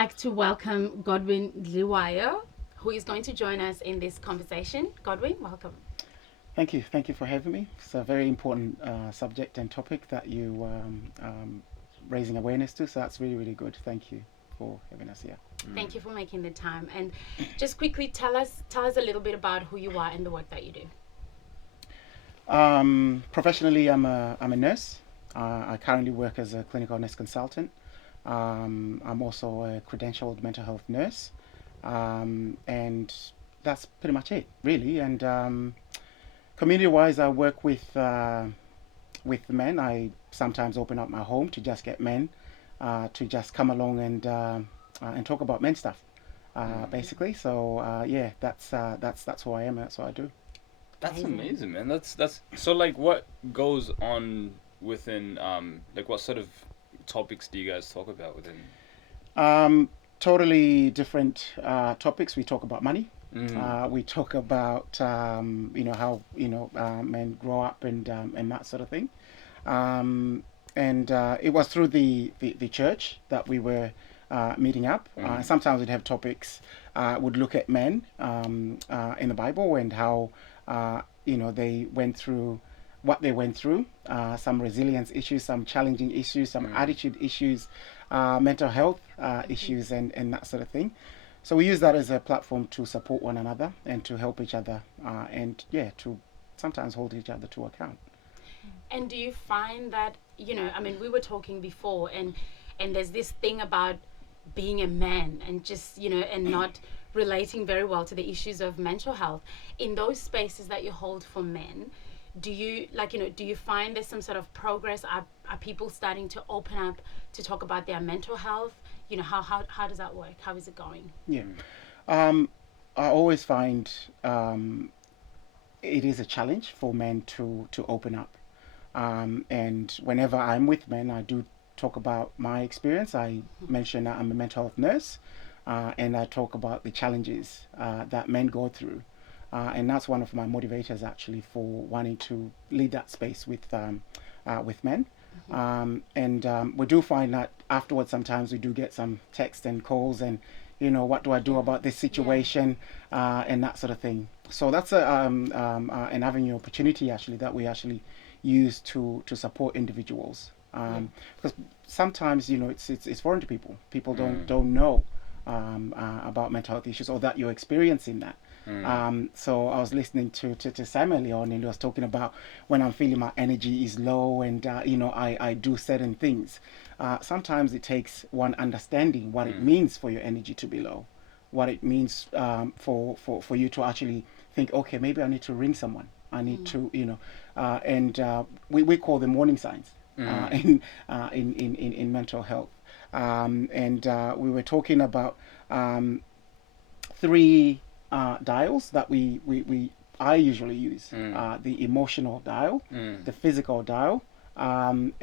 I'd like to welcome Godwin Liwayo, who is going to join us in this conversation. Godwin, welcome. Thank you. Thank you for having me. It's a very important subject and topic that you raising awareness to. So that's really, really good. Thank you for having us here. Thank you for making the time. And just quickly tell us a little bit about who you are and the work that you do. Professionally, I'm a nurse. I currently work as a clinical nurse consultant. I'm also a credentialed mental health nurse, and that's pretty much it, really. And community-wise, I work with men. I sometimes open up my home to just get men to just come along and talk about men stuff, basically. So yeah, that's who I am. That's what I do. That's amazing, man. That's so like what goes on within like what sort of topics do you guys talk about within? Totally different topics. We talk about money. Mm. We talk about how men grow up and that sort of thing. And it was through the church that we were meeting up. Sometimes we'd have topics. Would look at men in the Bible and how they went through what they went through, some resilience issues, some challenging issues, some attitude issues, mental health issues, and that sort of thing. So we use that as a platform to support one another and to help each other, and yeah, to sometimes hold each other to account. And do you find that, I mean, we were talking before, and there's this thing about being a man and just, and not relating very well to the issues of mental health. In those spaces that you hold for men, do you do you find there's some sort of progress? Are people starting to open up to talk about their mental health? How does that work? How is it going? Yeah. I always find it is a challenge for men to open up. And whenever I'm with men, I do talk about my experience. I mention that I'm a mental health nurse, and I talk about the challenges that men go through. And that's one of my motivators actually for wanting to lead that space with men. And we do find that afterwards sometimes we do get some text and calls and what do I do about this situation, and that sort of thing. So that's an avenue opportunity actually that we actually use to support individuals, because sometimes it's foreign to people. People don't know about mental health issues or that you're experiencing that. So I was listening to Sam earlier on, and he was talking about when I'm feeling my energy is low and I do certain things. Sometimes it takes one understanding what it means for your energy to be low, what it means for you to actually think, okay, maybe I need to ring someone. I need to, and we call them warning signs in mental health. And we were talking about three dials that I usually use: the emotional dial, the physical dial, and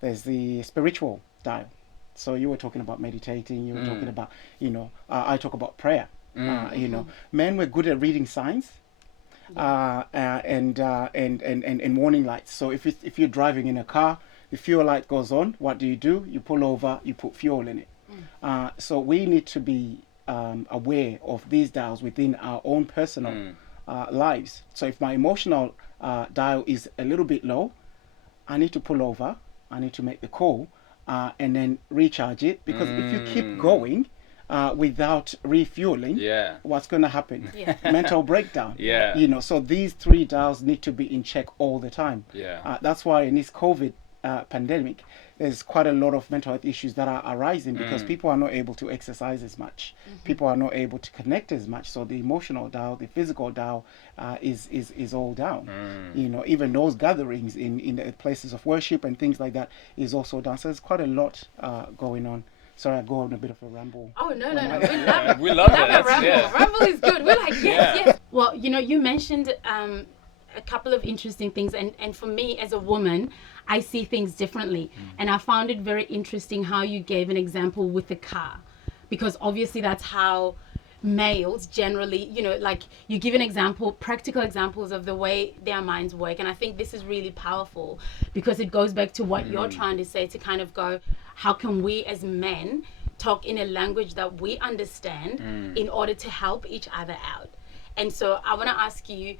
there's the spiritual dial. So you were talking about meditating. You were talking about I talk about prayer. Men were good at reading signs. And warning lights. So if you're driving in a car, the fuel light goes on. What do? You pull over. You put fuel in it. So we need to be aware of these dials within our own personal lives. So if my emotional dial is a little bit low, I need to pull over. I need to make the call and then recharge it, because if you keep going without refueling, what's going to happen? Mental breakdown. So these three dials need to be in check all the time. That's why in this COVID pandemic, there's quite a lot of mental health issues that are arising because people are not able to exercise as much. People are not able to connect as much. So the emotional dial, the physical dial is all down. Even those gatherings in the places of worship and things like that is also down. So there's quite a lot going on. Sorry, I go on a bit of a ramble. Oh, no. We We love love it. a ramble. Ramble is good. We're like, yes. Well, you mentioned a couple of interesting things. And for me as a woman, I see things differently. And I found it very interesting how you gave an example with the car. Because obviously that's how males generally, like you give an example, practical examples of the way their minds work. And I think this is really powerful because it goes back to what you're trying to say, to kind of go, how can we as men talk in a language that we understand in order to help each other out. And so I want to ask you,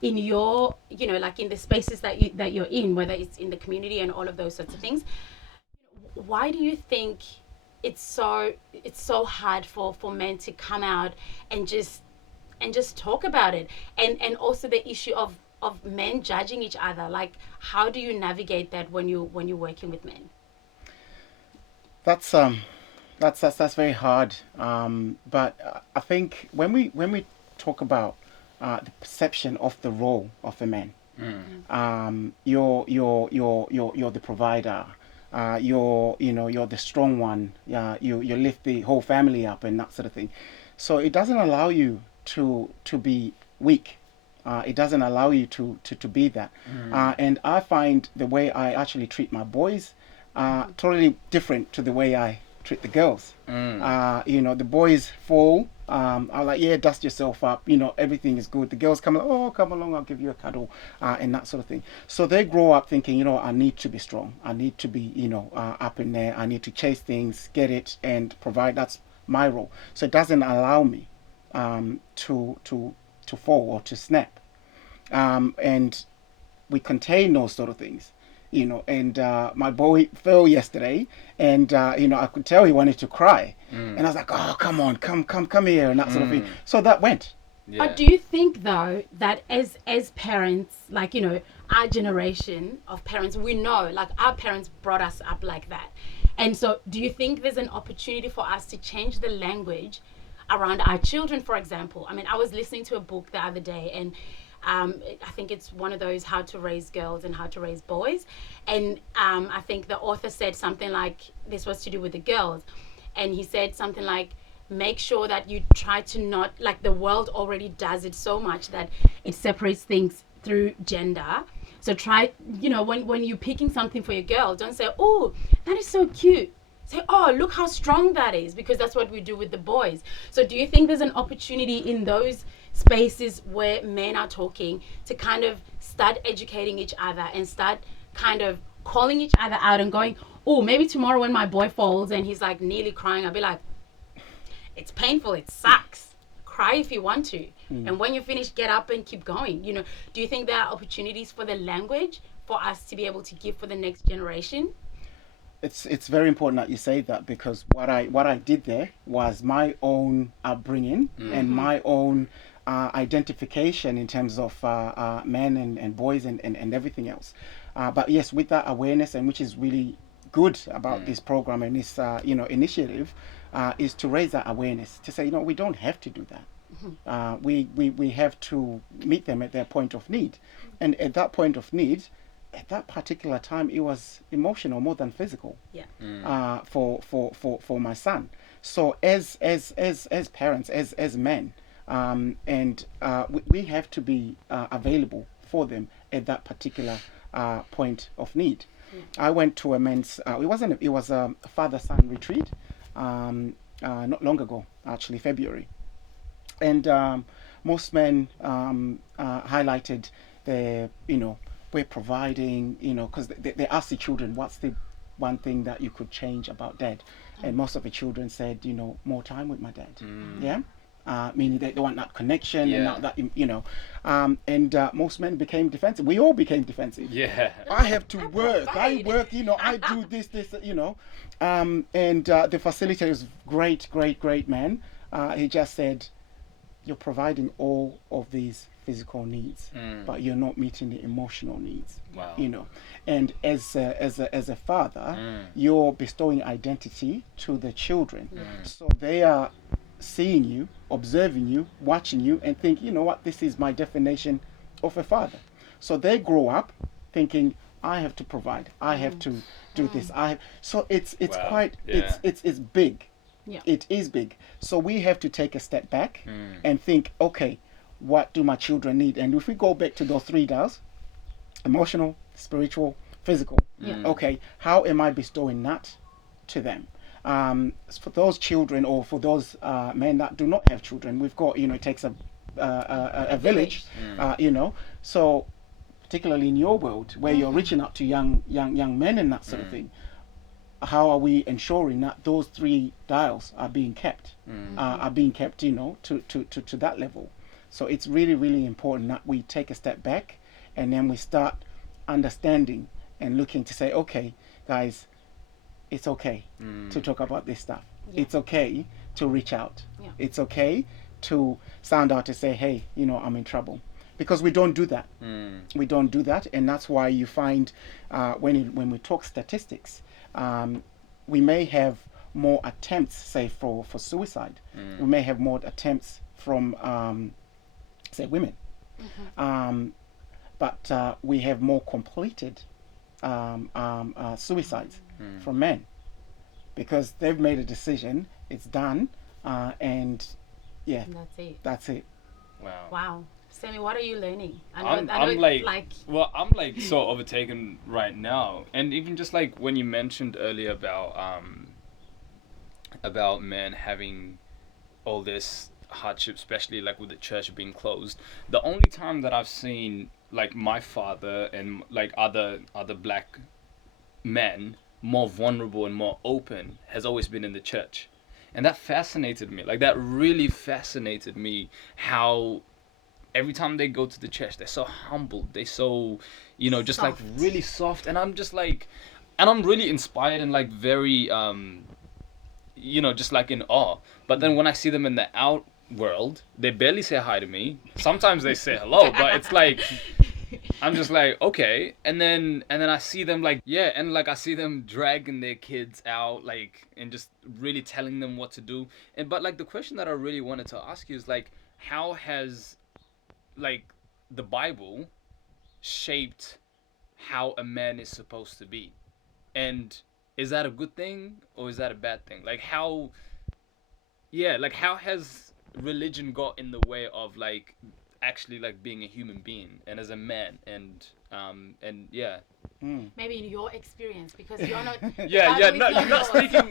in your, you know, like in the spaces that you're in, whether it's in the community and all of those sorts of things, why do you think it's so hard for men to come out and just talk about it, and also the issue of men judging each other? Like, how do you navigate that when you're working with men? That's very hard. But I think when we talk about the perception of the role of a man, you're the provider. You're the strong one. You lift the whole family up and that sort of thing. So it doesn't allow you to be weak. It doesn't allow you to be that. And I find the way I actually treat my boys totally different to the way I treat the girls. The boys fall. I'm like, yeah, dust yourself up. Everything is good. The girls come, oh, come along, I'll give you a cuddle, and that sort of thing. So they grow up thinking, I need to be strong. I need to be, up in there. I need to chase things, get it, and provide. That's my role. So it doesn't allow me to fall or to snap. And we contain those sort of things. And my boy fell yesterday, and I could tell he wanted to cry, and I was like, oh, come on, come here, and that sort of thing. So that went. Yeah. But do you think, though, that as parents, like, our generation of parents, we know, like, our parents brought us up like that, and so do you think there's an opportunity for us to change the language around our children? For example, I mean, I was listening to a book the other day, and I think it's one of those how to raise girls and how to raise boys. And I think the author said something like, this was to do with the girls. And he said something like, make sure that you try to not, like, the world already does it so much that it separates things through gender. So try, when you're picking something for your girl, don't say, oh, that is so cute. Say, oh, look how strong that is, because that's what we do with the boys. So do you think there's an opportunity in those spaces where men are talking to kind of start educating each other and start kind of calling each other out and going, oh, maybe tomorrow when my boy falls and he's like nearly crying, I'll be like, it's painful, it sucks, cry if you want to, and when you finish, get up and keep going. Do you think there are opportunities for the language for us to be able to give for the next generation? It's very important that you say that, because what I did there was my own upbringing and my own identification in terms of men and boys and everything else. But yes, with that awareness, and which is really good about this program and this initiative, is to raise that awareness, to say, we don't have to do that. We have to meet them at their point of need, and at that point of need, at that particular time, it was emotional more than physical. Yeah. For my son. So as parents, as men, and we have to be available for them at that particular point of need. I went to a men's. It was a father-son retreat, not long ago, actually February, and most men highlighted the we're providing, because they asked the children, what's the one thing that you could change about dad, and most of the children said, more time with my dad. Yeah. Meaning they want that connection, and not that, and most men became defensive. We all became defensive. Yeah. I have to work. I work. I do this. And the facilitator was great man. He just said, "You're providing all of these physical needs, but you're not meeting the emotional needs." Wow. And as a father, you're bestowing identity to the children, so they are seeing you, observing you, watching you, and think, what, this is my definition of a father. So they grow up thinking, I have to provide, I have to do this. So it's Wow. quite Yeah. it's big. Yeah. It is big. So we have to take a step back and think, okay, what do my children need? And if we go back to those 3 Ds, emotional, spiritual, physical, okay, how am I bestowing that to them? For those children, or for those men that do not have children, we've got, it takes a village, so particularly in your world where you're reaching out to young men and that sort of thing, how are we ensuring that those three dials are being kept, to that level? So it's really, really important that we take a step back and then we start understanding and looking to say, okay, guys, it's okay to talk about this stuff. Yeah. It's okay to reach out. Yeah. It's okay to sound out and say, hey, I'm in trouble. Because we don't do that. We don't do that. And that's why you find when we talk statistics, we may have more attempts, say, for suicide. We may have more attempts from, say, women. But we have more completed suicides from men, because they've made a decision, it's done, and yeah, And that's it. that's it. Wow. Wow. Sammy, what are you learning? I'm like well, I'm like so overtaken right now, and even just like when you mentioned earlier about men having all this hardship, especially like with the church being closed. The only time that I've seen like my father and like other black men more vulnerable and more open has always been in the church, and that fascinated me. Like that really fascinated me, how every time they go to the church, they're so humble. They're so, just like Soft. really soft. And I'm just like, and I'm really inspired and like very, just like in awe. But then when I see them in the out world, they barely say hi to me. Sometimes they say hello, but it's like, I'm just like, okay. And then I see them like, yeah. And like, I see them dragging their kids out, like, and just really telling them what to do. But like the question that I really wanted to ask you is like, how has like the Bible shaped how a man is supposed to be, and is that a good thing or is that a bad thing? Like how has religion got in the way of like actually like being a human being and as a man, and yeah. maybe in your experience, because you're not. Yeah, Bible is not yours.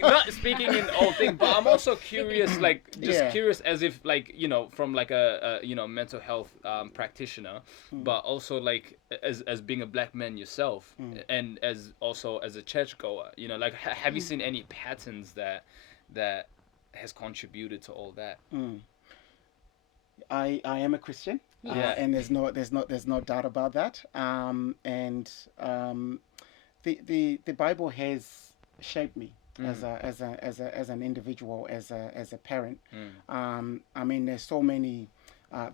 not speaking in all things, but I'm also curious, like just Yeah. curious as if like from like a mental health practitioner, but also like as being a black man yourself, and as also as a churchgoer, like have you seen any patterns that has contributed to all that? I am a Christian, Yeah. and there's no doubt about that. And the Bible has shaped me as an individual, as a parent. I mean, there's so many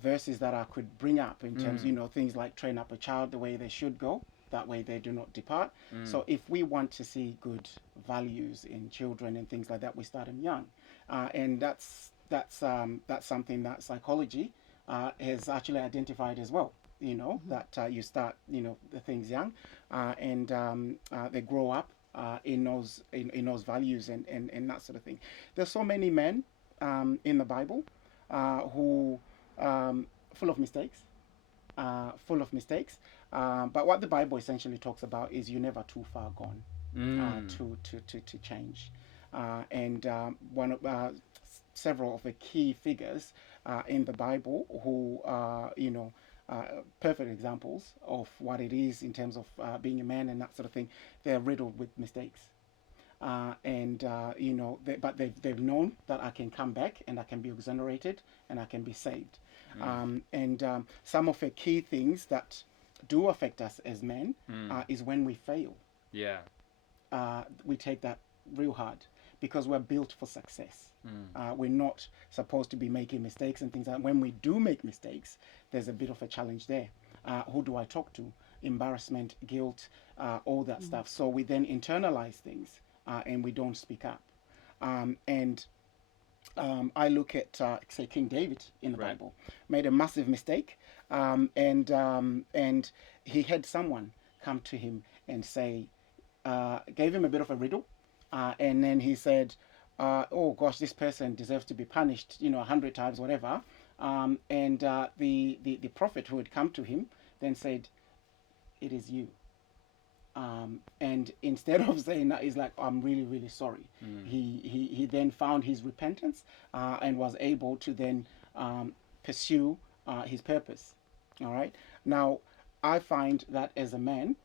verses that I could bring up in terms, things like train up a child the way they should go, that way they do not depart. So if we want to see good values in children and things like that, we start them young, and that's something that psychology has actually identified as well. That you start the things young, and they grow up in those values and that sort of thing. There's so many men in the Bible who full of mistakes, but what the Bible essentially talks about is you're never too far gone to change. And one of several of the key figures in the Bible who are perfect examples of what it is in terms of being a man and that sort of thing. They're riddled with mistakes. But they've known that I can come back and I can be exonerated and I can be saved. Some of the key things that do affect us as men is when we fail. Yeah. We take that real hard because we're built for success. We're not supposed to be making mistakes and things like that. When we do make mistakes, there's a bit of a challenge there. Who do I talk to? Embarrassment, guilt, all that stuff. So we then internalize things and we don't speak up. I look at, say, King David in the Bible, made a massive mistake, and he had someone come to him and say, gave him a bit of a riddle, and then he said, oh gosh, this person deserves to be punished, 100 times, whatever. The prophet who had come to him then said, it is you. And instead of saying that, he's like, I'm really, really sorry. He then found his repentance and was able to then pursue his purpose. All right. Now, I find that as a man,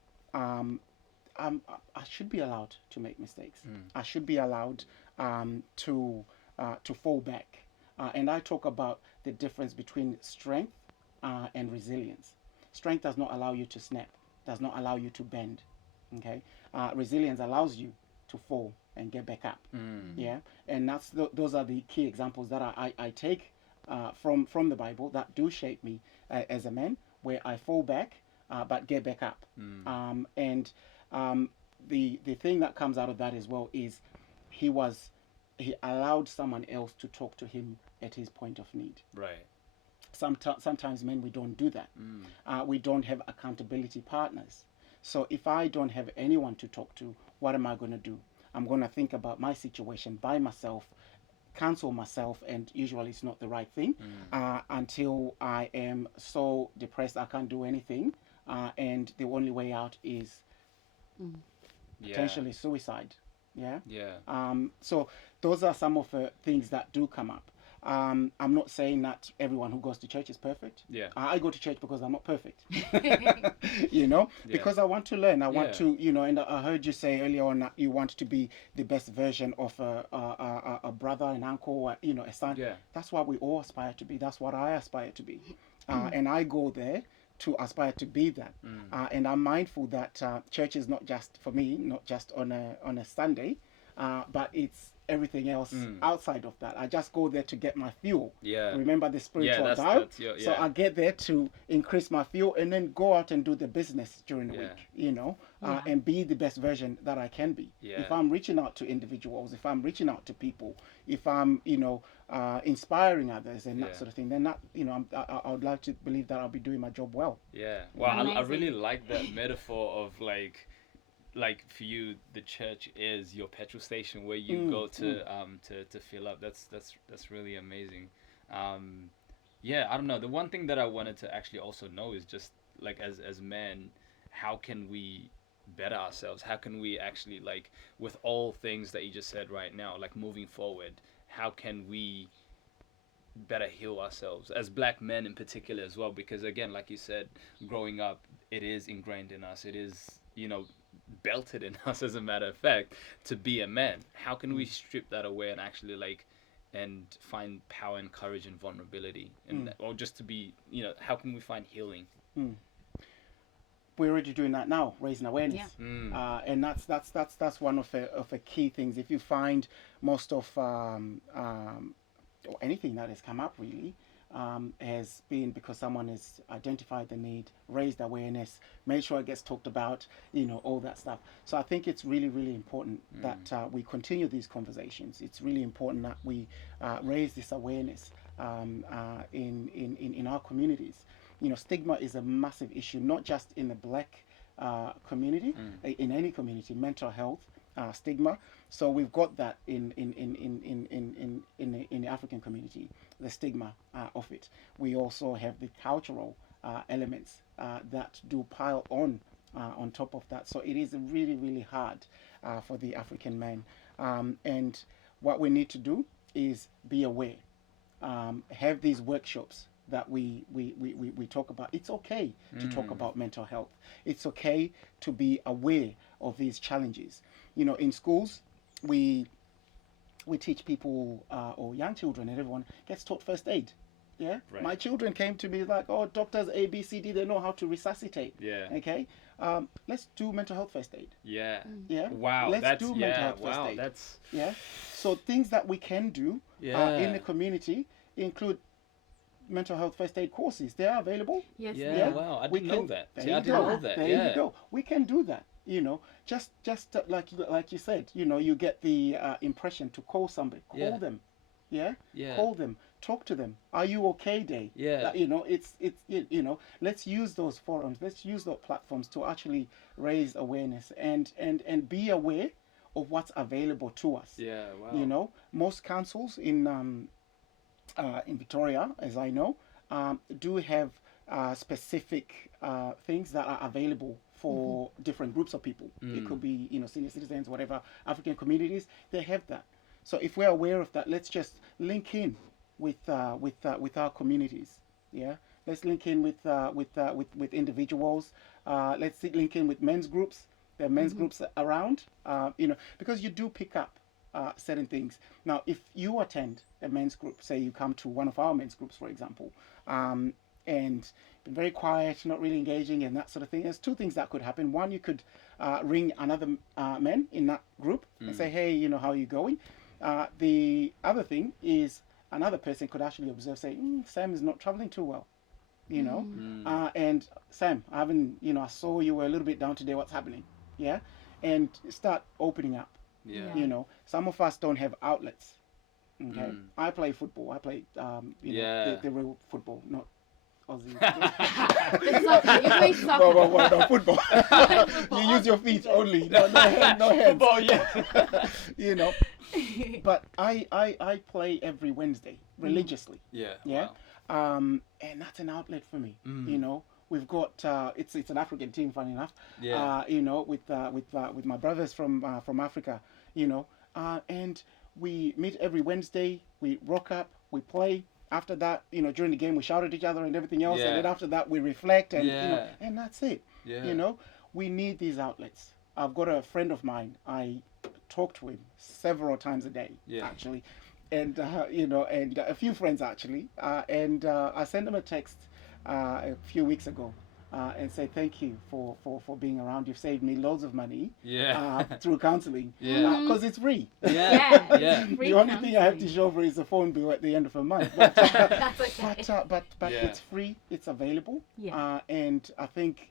I should be allowed to make mistakes. I should be allowed to fall back. And I talk about the difference between strength and resilience. Strength does not allow you to snap, does not allow you to bend. Okay, resilience allows you to fall and get back up. Yeah, and those are the key examples that I take from the Bible that do shape me as a man, where I fall back but get back up. And the thing that comes out of that as well is he allowed someone else to talk to him at his point of need. Right. Sometimes men, we don't do that. We don't have accountability partners. So if I don't have anyone to talk to, what am I going to do? I'm going to think about my situation by myself, cancel myself, and usually it's not the right thing until I am so depressed I can't do anything, and the only way out is potentially suicide. Yeah. So those are some of the things that do come up. I'm not saying that everyone who goes to church is perfect. Yeah. I go to church because I'm not perfect. Because I want to learn. I want to, and I heard you say earlier on that you want to be the best version of a brother, an uncle, a son. Yeah. That's what we all aspire to be. That's what I aspire to be. And I go there to aspire to be that. And I'm mindful that church is not just for me, not just on a Sunday, but it's everything else outside of that. I just go there to get my fuel. Yeah. Remember the spiritual diet? So I get there to increase my fuel and then go out and do the business during the week, and be the best version that I can be. If I'm reaching out to individuals, if I'm reaching out to people, if I'm, inspiring others and that sort of thing, then that, I would like to believe that I'll be doing my job well. Yeah. Well, I really like that metaphor of like for you, the church is your petrol station where you go to fill up. That's really amazing. I don't know. The one thing that I wanted to actually also know is just like as men, how can we better ourselves? How can we actually, like, with all things that you just said right now, like moving forward, how can we better heal ourselves as black men in particular as well? Because again, like you said, growing up, it is ingrained in us. It is, belted in us, as a matter of fact, to be a man. How can we strip that away and actually and find power and courage and vulnerability, and or just to be, how can we find healing? We're already doing that now, raising awareness, and that's one of the key things. If you find most of or anything that has come up really has been because someone has identified the need, raised awareness, made sure it gets talked about, all that stuff. So I think it's really, really important that we continue these conversations. It's really important that we raise this awareness in our communities. Stigma is a massive issue, not just in the black community, in any community. Mental health, stigma. So we've got that in the African community, the stigma of it. We also have the cultural elements that do pile on top of that. So it is really, really hard for the African man. And what we need to do is be aware. Have these workshops that we talk about. It's okay to talk about mental health. It's okay to be aware of these challenges. In schools, we teach people or young children and everyone gets taught first aid. Yeah, right. My children came to me like, oh, doctors A, B, C, D, they know how to resuscitate. Yeah. Okay. Let's do mental health first aid. Yeah. Yeah. Wow. Let's do mental health first aid. That's. Yeah. So things that we can do in the community include mental health first aid courses. They are available. Yes. Yeah. Wow. I didn't know that. There you go. We can do that. Just like you said. You get the impression to call somebody. Call them. Yeah. Call them. Talk to them. Are you okay, Day? Yeah. It's let's use those forums. Let's use those platforms to actually raise awareness and be aware of what's available to us. Yeah. Wow. Most councils in Victoria, as I know, do have specific things that are available for different groups of people. It could be, senior citizens, whatever, African communities. They have that. So if we're aware of that, let's just link in with our communities. Yeah, let's link in with individuals. Let's link in with men's groups. there are men's groups around, because you do pick up certain things. Now, if you attend a men's group, say you come to one of our men's groups, for example, and been very quiet, not really engaging, and that sort of thing. There's two things that could happen. One, you could ring another man in that group and say, hey, how are you going? The other thing is another person could actually observe, say, Sam is not traveling too well, and Sam, I haven't, I saw you were a little bit down today. What's happening? Yeah, and start opening up. Yeah. Some of us don't have outlets. Okay, I play football. I play, the real football, not Aussie. Soccer. You play soccer. No, football. You use your feet only. No hands. Football, yeah. But I play every Wednesday religiously. Yeah. Yeah. Wow. And that's an outlet for me. We've got it's an African team, funny enough. Yeah. With my brothers from Africa. And we meet every Wednesday. We rock up. We play. After that, during the game, we shout at each other and everything else. Yeah. And then after that, we reflect and Yeah. and that's it. Yeah. We need these outlets. I've got a friend of mine. I talk to him several times a day, actually, and and a few friends actually. And I sent him a text a few weeks ago. And say thank you for being around. You've saved me loads of money through counselling. Because it's free. Yeah. The only thing I have to show for is a phone bill at the end of a month. But, That's okay. but it's free. It's available. Yeah. And I think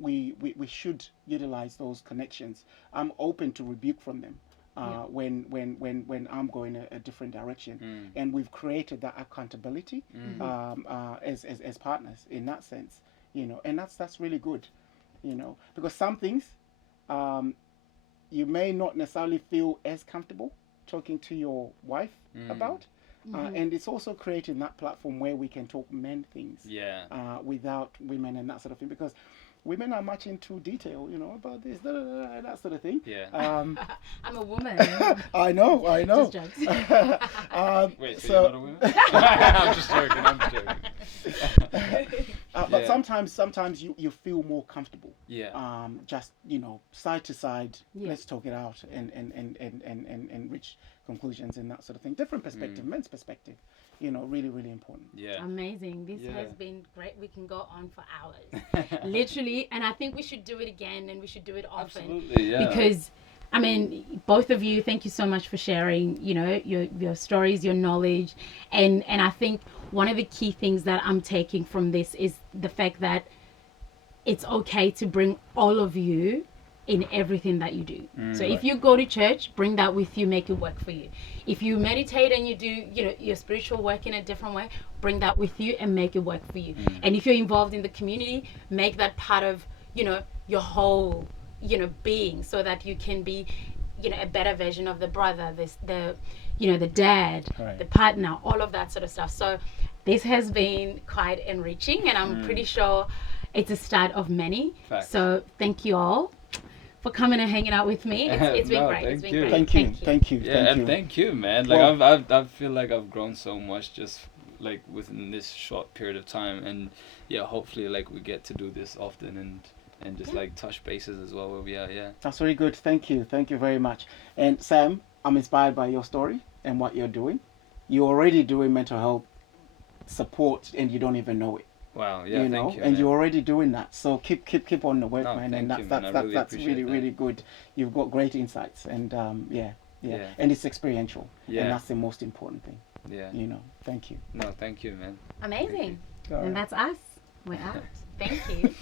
we should utilize those connections. I'm open to rebuke from them. When I'm going a different direction, and we've created that accountability as partners in that sense. And that's really good, because some things you may not necessarily feel as comfortable talking to your wife about, and it's also creating that platform where we can talk men things without women and that sort of thing, because women are much into detail, about this, that sort of thing. I'm a woman. I know. Just jokes. Wait, so you're not a woman? I'm just joking. But sometimes you feel more comfortable. Yeah. Just side to side. Yeah. Let's talk it out and reach conclusions and that sort of thing. Different perspective, men's perspective. Really, really important. Yeah. Amazing. This has been great. We can go on for hours. Literally. And I think we should do it again, and we should do it often. Absolutely, yeah. Because, both of you, thank you so much for sharing, your stories, your knowledge. And I think one of the key things that I'm taking from this is the fact that it's okay to bring all of you in everything that you do. So if you go to church, bring that with you, make it work for you. If you meditate and you do, your spiritual work in a different way, bring that with you and make it work for you. And if you're involved in the community, make that part of, your whole, being, so that you can be, a better version of the brother, the dad, the partner, all of that sort of stuff. So this has been quite enriching, and I'm pretty sure it's a start of many. Facts. So thank you all for coming and hanging out with me. It's been great. It's been great. Thank you. Yeah, thank you, man. Like I feel like I've grown so much just like within this short period of time, and hopefully like we get to do this often and just like touch bases as well where we are. Yeah. That's very good. Thank you very much. And Sam, I'm inspired by your story and what you're doing. You're already doing mental health support, and you don't even know it. Wow, yeah, thank you. And you're already doing that. So keep on the work, No, man. thank And you, man. I really that's appreciate really, that. really good. You've got great insights, and Yeah. and it's experiential, Yeah. and that's the most important thing. Yeah. Thank you. No, thank you, man. Amazing. All And right. that's us. We're out. Thank you.